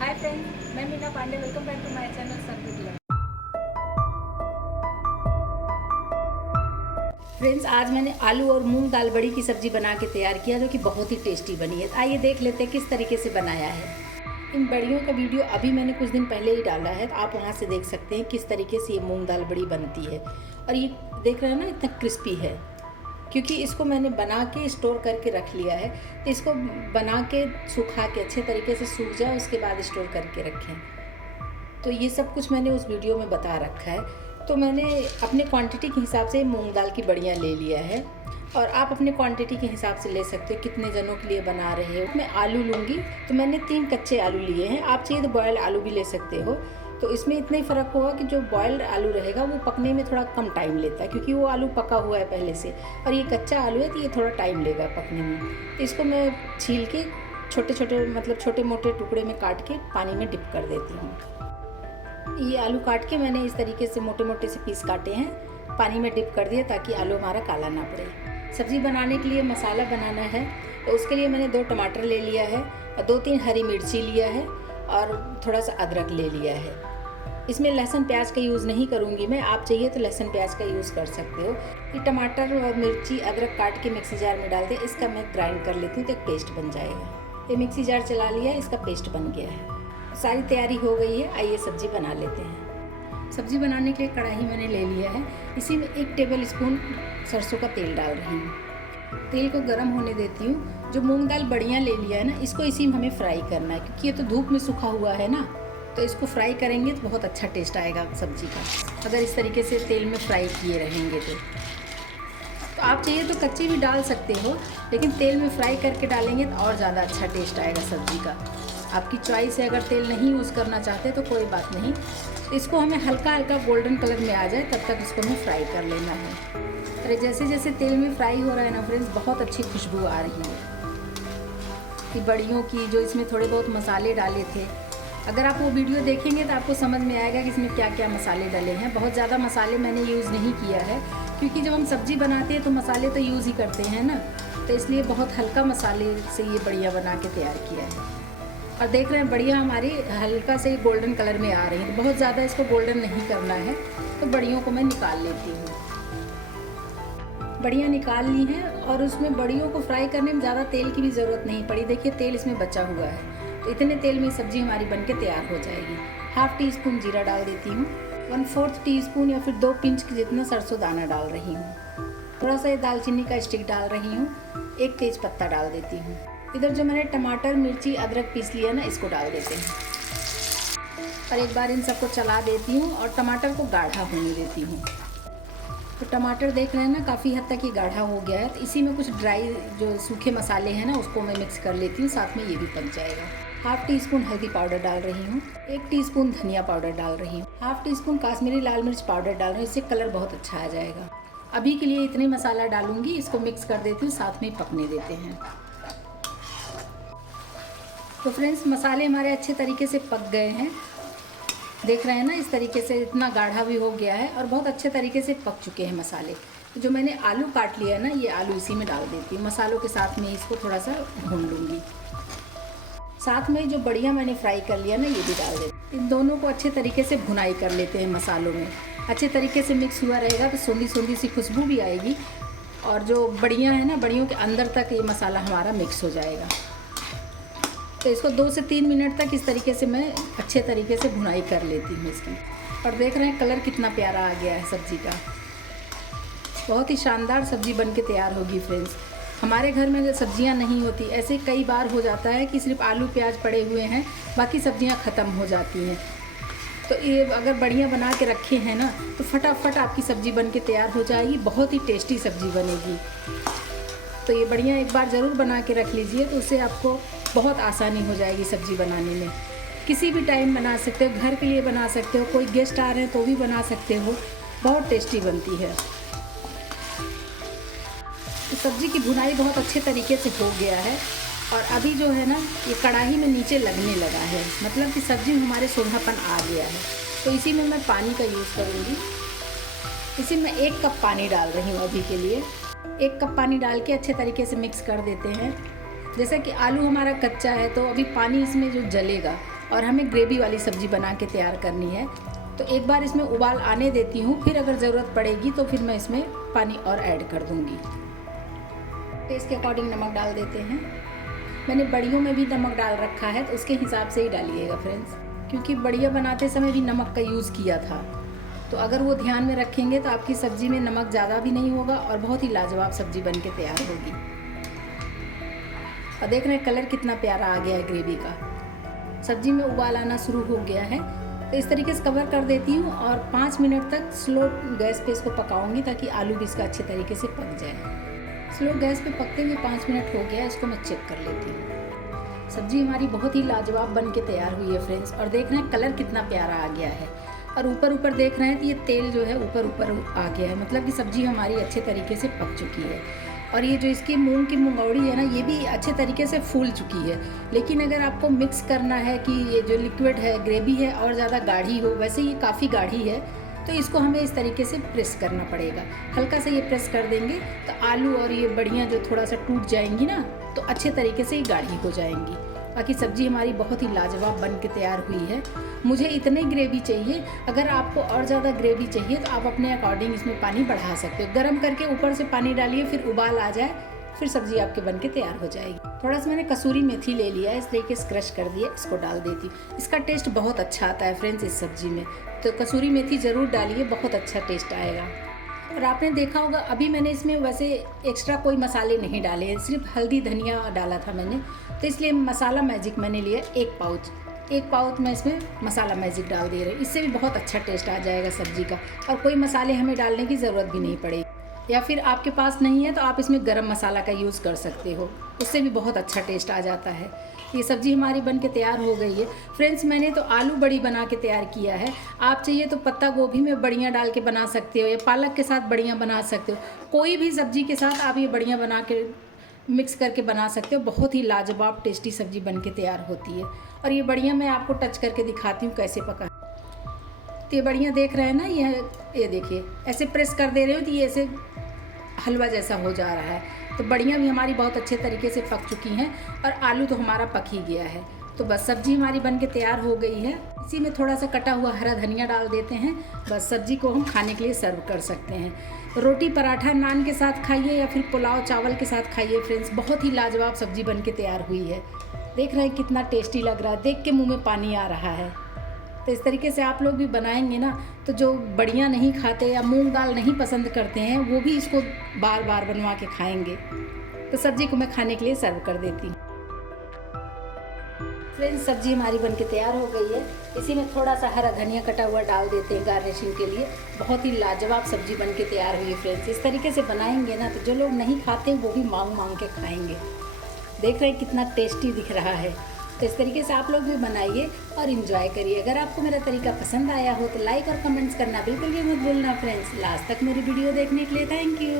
हाय friends, मैं Meena Pandey. Welcome back to my channel Sangeet learn. Friends, आज मैंने आलू और मूंग दाल बड़ी की सब्ज़ी बना के तैयार किया जो कि बहुत ही टेस्टी बनी है। आइए देख लेते हैं किस तरीके से बनाया है। इन बड़ियों का वीडियो अभी मैंने कुछ दिन पहले ही डाला है, तो आप वहाँ से देख सकते हैं किस तरीके से ये मूंग दाल बड़ी बनती है। और ये देख रहे हैं ना, इतना क्रिस्पी है क्योंकि इसको मैंने बना के स्टोर करके रख लिया है। तो इसको बना के सुखा के अच्छे तरीके से सूख जाए, उसके बाद स्टोर करके रखें। तो ये सब कुछ मैंने उस वीडियो में बता रखा है। तो मैंने अपने क्वांटिटी के हिसाब से मूंग दाल की बड़ियाँ ले लिया है, और आप अपने क्वांटिटी के हिसाब से ले सकते हो कितने जनों के लिए बना रहे हो। मैं आलू लूँगी, तो मैंने 3 कच्चे आलू लिए हैं। आप चाहिए तो बॉयल्ड आलू भी ले सकते हो। तो इसमें इतना ही फ़र्क होगा कि जो बॉयल्ड आलू रहेगा वो पकने में थोड़ा कम टाइम लेता है, क्योंकि वो आलू पका हुआ है पहले से, और ये कच्चा आलू है तो ये थोड़ा टाइम लेगा पकने में। तो इसको मैं छील के छोटे छोटे मतलब छोटे मोटे टुकड़े में काट के पानी में डिप कर देती हूँ। ये आलू काट के मैंने इस तरीके से मोटे मोटे से पीस काटे हैं, पानी में डिप कर दिया ताकि आलू हमारा काला ना पड़े। सब्ज़ी बनाने के लिए मसाला बनाना है, तो उसके लिए मैंने 2 टमाटर ले लिया है, और 2-3 हरी मिर्ची लिया है, और थोड़ा सा अदरक ले लिया है। इसमें लहसुन प्याज का यूज़ नहीं करूँगी मैं, आप चाहिए तो लहसुन प्याज का यूज़ कर सकते हो। ये टमाटर और मिर्ची अदरक काट के मिक्सी जार में डाल दे, इसका मैं ग्राइंड कर लेती हूँ तो एक पेस्ट बन जाएगा। ये मिक्सी जार चला लिया, इसका पेस्ट बन गया है। सारी तैयारी हो गई है, आइए सब्ज़ी बना लेते हैं। सब्ज़ी बनाने के लिए कढ़ाई मैंने ले लिया है, इसी में 1 टेबल स्पून सरसों का तेल डाल रही हूँ। तेल को गर्म होने देती हूँ। जो मूंग दाल बड़ियाँ ले लिया है ना, इसको इसी में हमें फ्राई करना है, क्योंकि ये तो धूप में सूखा हुआ है ना, तो इसको फ्राई करेंगे तो बहुत अच्छा टेस्ट आएगा सब्ज़ी का, अगर इस तरीके से तेल में फ्राई किए रहेंगे तो आप चाहिए तो कच्ची भी डाल सकते हो, लेकिन तेल में फ्राई करके डालेंगे तो और ज़्यादा अच्छा टेस्ट आएगा सब्ज़ी का। आपकी चॉइस है, अगर तेल नहीं यूज़ करना चाहते तो कोई बात नहीं। इसको हमें हल्का हल्का गोल्डन कलर में आ जाए तब तक इसको हमें फ्राई कर लेना है। अरे जैसे जैसे तेल में फ्राई हो रहा है ना फ्रेंड्स, बहुत अच्छी खुशबू आ रही है कि बड़ियों की। जो इसमें थोड़े बहुत मसाले डाले थे, अगर आप वो वीडियो देखेंगे तो आपको समझ में आएगा कि इसमें क्या क्या मसाले डले हैं। बहुत ज़्यादा मसाले मैंने यूज़ नहीं किया है, क्योंकि जब हम सब्ज़ी बनाते हैं तो मसाले तो यूज़ ही करते हैं ना, तो इसलिए बहुत हल्का मसाले से ये बड़ियाँ बना के तैयार किया है। और देख रहे हैं बड़ियाँ हमारी हल्का से गोल्डन कलर में आ रही हैं, तो बहुत ज़्यादा इसको गोल्डन नहीं करना है। तो बड़ियों को मैं निकाल लेती हूँ। बड़ियाँ निकाल ली हैं, और उसमें बड़ियों को फ्राई करने में ज़्यादा तेल की भी ज़रूरत नहीं पड़ी। देखिए तेल इसमें बचा हुआ है, तो इतने तेल में सब्ज़ी हमारी बनके तैयार हो जाएगी। 1/2 टीस्पून जीरा डाल देती हूँ, 1/4 टीस्पून या फिर 2 पिंच के जितना सरसों दाना डाल रही हूँ। थोड़ा सा ये दालचीनी का स्टिक डाल रही हूँ, 1 तेज पत्ता डाल देती हूँ। इधर जो मैंने टमाटर मिर्ची अदरक पीस लिया ना, इसको डाल देते हैं, और एक बार इन सबको चला देती हूँ और टमाटर को गाढ़ा होने देती हूँ। तो टमाटर देख रहे हैं ना, काफ़ी हद तक ये गाढ़ा हो गया है। तो इसी में कुछ ड्राई जो सूखे मसाले हैं ना, उसको मैं मिक्स कर लेती हूँ, साथ में ये भी पक जाएगा। 1/2 टीस्पून हल्दी पाउडर डाल रही हूँ, 1 टीस्पून धनिया पाउडर डाल रही हूँ, 1/2 टीस्पून काश्मीरी लाल मिर्च पाउडर डाल रही हूँ, इससे कलर बहुत अच्छा आ जाएगा। अभी के लिए इतने मसाला डालूंगी, इसको मिक्स कर देती हूँ, साथ में पकने देते हैं। तो फ्रेंड्स, मसाले हमारे अच्छे तरीके से पक गए हैं, देख रहे हैं ना, इस तरीके से इतना गाढ़ा भी हो गया है और बहुत अच्छे तरीके से पक चुके हैं मसाले। तो जो मैंने आलू काट लिया है ना, ये आलू इसी में डाल देती हूँ। मसालों के साथ में इसको थोड़ा सा भून लूँगी। साथ में जो बड़ियाँ मैंने फ्राई कर लिया ना, ये भी डाल देती हूँ। इन दोनों को अच्छे तरीके से भुनाई कर लेते हैं मसालों में। अच्छे तरीके से मिक्स हुआ रहेगा तो सोंधी सोंधी सी खुशबू भी आएगी, और जो बड़ियाँ हैं ना, बड़ियों के अंदर तक ये मसाला हमारा मिक्स हो जाएगा। तो इसको 2 से 3 मिनट तक इस तरीके से मैं अच्छे तरीके से भुनाई कर लेती हूँ इसकी। और देख रहे हैं कलर कितना प्यारा आ गया है सब्ज़ी का। बहुत ही शानदार सब्ज़ी बन के तैयार होगी फ्रेंड्स। हमारे घर में सब्जियां नहीं होती, ऐसे कई बार हो जाता है कि सिर्फ आलू प्याज पड़े हुए हैं, बाकी सब्जियां ख़त्म हो जाती हैं। तो ये अगर बढ़िया बना के रखे हैं ना, तो फटाफट आपकी सब्ज़ी बन के तैयार हो जाएगी, बहुत ही टेस्टी सब्ज़ी बनेगी। तो ये बढ़िया एक बार ज़रूर बना के रख लीजिए, तो उससे आपको बहुत आसानी हो जाएगी सब्ज़ी बनाने में। किसी भी टाइम बना सकते हो, घर के लिए बना सकते हो, कोई गेस्ट आ रहे हैं तो भी बना सकते हो, बहुत टेस्टी बनती है। तो सब्ज़ी की भुनाई बहुत अच्छे तरीके से हो गया है, और अभी जो है ना, ये कढ़ाई में नीचे लगने लगा है, मतलब कि सब्ज़ी में हमारे सोंधापन आ गया है। तो इसी में मैं पानी का यूज़ करूँगी। इसी में 1 कप पानी डाल रही हूँ अभी के लिए। 1 कप पानी डाल के अच्छे तरीके से मिक्स कर देते हैं। जैसे कि आलू हमारा कच्चा है, तो अभी पानी इसमें जो जलेगा, और हमें ग्रेवी वाली सब्ज़ी बना के तैयार करनी है। तो एक बार इसमें उबाल आने देती हूँ, फिर अगर ज़रूरत पड़ेगी तो फिर मैं इसमें पानी और ऐड कर दूँगी। टेस्ट के अकॉर्डिंग नमक डाल देते हैं। मैंने बड़ियों में भी नमक डाल रखा है, तो उसके हिसाब से ही डालिएगा फ्रेंड्स, क्योंकि बड़ियाँ बनाते समय भी नमक का यूज़ किया था। तो अगर वो ध्यान में रखेंगे तो आपकी सब्ज़ी में नमक ज़्यादा भी नहीं होगा और बहुत ही लाजवाब सब्ज़ी बन के तैयार होगी। और देख रहे हैं कलर कितना प्यारा आ गया है ग्रेवी का। सब्ज़ी में उबाल आना शुरू हो गया है, तो इस तरीके से कवर कर देती हूँ और 5 मिनट तक स्लो गैस पे इसको पकाऊंगी, ताकि आलू भी इसका अच्छे तरीके से पक जाए। स्लो गैस पे पकते हुए 5 मिनट हो गया, इसको मैं चेक कर लेती हूँ। सब्ज़ी हमारी बहुत ही लाजवाब बन के तैयार हुई है फ्रेंड्स, और देख रहे हैं कलर कितना प्यारा आ गया है। और ऊपर देख रहे हैं तो ये तेल जो है ऊपर आ गया है, मतलब कि सब्ज़ी हमारी अच्छे तरीके से पक चुकी है। और ये जो इसकी मूंग की मुंगौड़ी है ना, ये भी अच्छे तरीके से फूल चुकी है। लेकिन अगर आपको मिक्स करना है कि ये जो लिक्विड है, ग्रेवी है, और ज़्यादा गाढ़ी हो, वैसे ये काफ़ी गाढ़ी है, तो इसको हमें इस तरीके से प्रेस करना पड़ेगा। हल्का से ये प्रेस कर देंगे तो आलू और ये बड़ियाँ जो थोड़ा सा टूट जाएंगी ना, तो अच्छे तरीके से ये गाढ़ी हो जाएंगी। बाकी सब्ज़ी हमारी बहुत ही लाजवाब बन के तैयार हुई है। मुझे इतनी ग्रेवी चाहिए, अगर आपको और ज़्यादा ग्रेवी चाहिए तो आप अपने अकॉर्डिंग इसमें पानी बढ़ा सकते हो। गरम करके ऊपर से पानी डालिए, फिर उबाल आ जाए, फिर सब्ज़ी आपके बन के तैयार हो जाएगी। थोड़ा सा मैंने कसूरी मेथी ले लिया है, इस तरीके से क्रश कर दिया, इसको डाल देती हूँ। इसका टेस्ट बहुत अच्छा आता है फ्रेंड्स इस सब्ज़ी में, तो कसूरी मेथी ज़रूर डालिए, बहुत अच्छा टेस्ट आएगा। और आपने देखा होगा अभी मैंने इसमें वैसे एक्स्ट्रा कोई मसाले नहीं डाले हैं, सिर्फ हल्दी धनिया डाला था मैंने, तो इसलिए मसाला मैजिक मैंने लिया 1 पाउच मैं इसमें मसाला मैजिक डाल दे रही हूँ। इससे भी बहुत अच्छा टेस्ट आ जाएगा सब्ज़ी का, और कोई मसाले हमें डालने की ज़रूरत भी नहीं पड़ेगी। या फिर आपके पास नहीं है तो आप इसमें गरम मसाला का यूज़ कर सकते हो, उससे भी बहुत अच्छा टेस्ट आ जाता है। ये सब्ज़ी हमारी बन के तैयार हो गई है फ्रेंड्स। मैंने तो आलू बड़ी बना के तैयार किया है, आप चाहिए तो पत्ता गोभी में बड़ियाँ डाल के बना सकते हो, या पालक के साथ बड़ियाँ बना सकते हो। कोई भी सब्ज़ी के साथ आप ये बड़ियाँ बना के मिक्स करके बना सकते हो। बहुत ही लाजवाब टेस्टी सब्ज़ी बन के तैयार होती है। और ये बड़ियाँ मैं आपको टच करके दिखाती हूँ कैसे पका। तो ये बड़ियाँ देख रहे हैं ना, ये देखिए ऐसे प्रेस कर दे रहे हो तो ये ऐसे हलवा जैसा हो जा रहा है। तो बड़ियाँ भी हमारी बहुत अच्छे तरीके से पक चुकी हैं, और आलू तो हमारा पक ही गया है। तो बस सब्ज़ी हमारी बन के तैयार हो गई है। इसी में थोड़ा सा कटा हुआ हरा धनिया डाल देते हैं। बस सब्ज़ी को हम खाने के लिए सर्व कर सकते हैं। रोटी पराठा नान के साथ खाइए, या फिर पुलाव चावल के साथ खाइए फ्रेंड्स, बहुत ही लाजवाब सब्ज़ी बन के तैयार हुई है। देख रहे हैं कितना टेस्टी लग रहा है, देख के मुँह में पानी आ रहा है। तो इस तरीके से आप लोग भी बनाएंगे ना, तो जो बड़ियाँ नहीं खाते या मूंग दाल नहीं पसंद करते हैं, वो भी इसको बार बार बनवा के खाएंगे। तो सब्ज़ी को मैं खाने के लिए सर्व कर देती हूँ। फ्रेंड्स सब्ज़ी हमारी बनके तैयार हो गई है। इसी में थोड़ा सा हरा धनिया कटा हुआ डाल देते हैं गार्निशिंग के लिए। बहुत ही लाजवाब सब्ज़ी बनके तैयार हुई है फ्रेंड्स। इस तरीके से बनाएंगे ना, तो जो लोग नहीं खाते वो भी मांग के खाएंगे। देख रहे हैं कितना टेस्टी दिख रहा है। तो इस तरीके से आप लोग भी बनाइए और इन्जॉय करिए। अगर आपको मेरा तरीका पसंद आया हो तो लाइक और कमेंट्स करना बिल्कुल भी मत भूलना फ्रेंड्स। लास्ट तक मेरी वीडियो देखने के लिए थैंक यू।